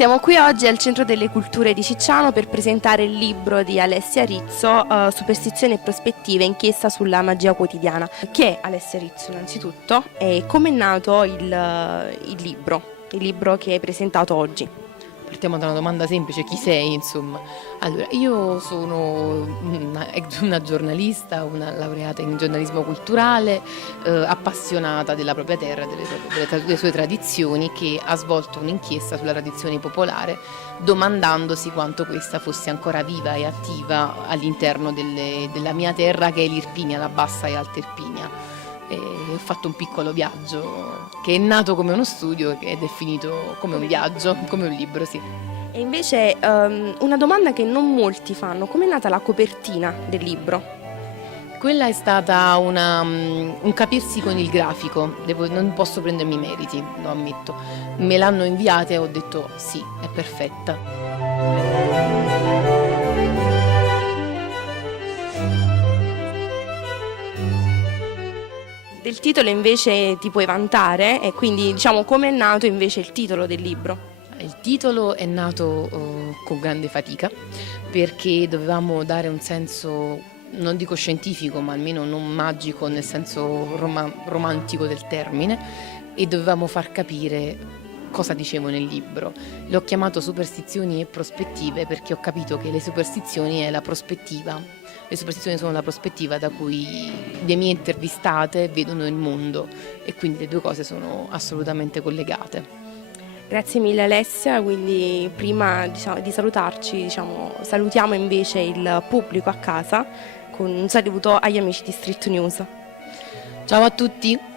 Siamo qui oggi al Centro delle Culture di Cicciano per presentare il libro di Alessia Rizzo, Superstizioni e prospettive, inchiesta sulla magia quotidiana. Chi è Alessia Rizzo innanzitutto e come è nato il libro che hai presentato oggi? Partiamo da una domanda semplice, chi sei insomma? Allora, io sono una giornalista, una laureata in giornalismo culturale, appassionata della propria terra, delle sue tradizioni, che ha svolto un'inchiesta sulla tradizione popolare, domandandosi quanto questa fosse ancora viva e attiva all'interno della mia terra, che è l'Irpinia, la Bassa e Alta Irpinia. E ho fatto un piccolo viaggio che è nato come uno studio ed è finito come un viaggio, come un libro, sì. E invece una domanda che non molti fanno, com'è nata la copertina del libro? Quella è stata un capirsi con il grafico, non posso prendermi i meriti, lo ammetto. Me l'hanno inviata e ho detto sì, è perfetta. Del titolo invece ti puoi vantare e quindi diciamo come è nato invece il titolo del libro? Il titolo è nato con grande fatica perché dovevamo dare un senso, non dico scientifico, ma almeno non magico nel senso romantico del termine, e dovevamo far capire cosa dicevo nel libro. L'ho chiamato Superstizioni e prospettive perché ho capito che le superstizioni è la prospettiva. Le superstizioni sono la prospettiva da cui le mie intervistate vedono il mondo e quindi le due cose sono assolutamente collegate. Grazie mille Alessia, quindi prima di salutarci salutiamo invece il pubblico a casa con un saluto agli amici di Street News. Ciao a tutti!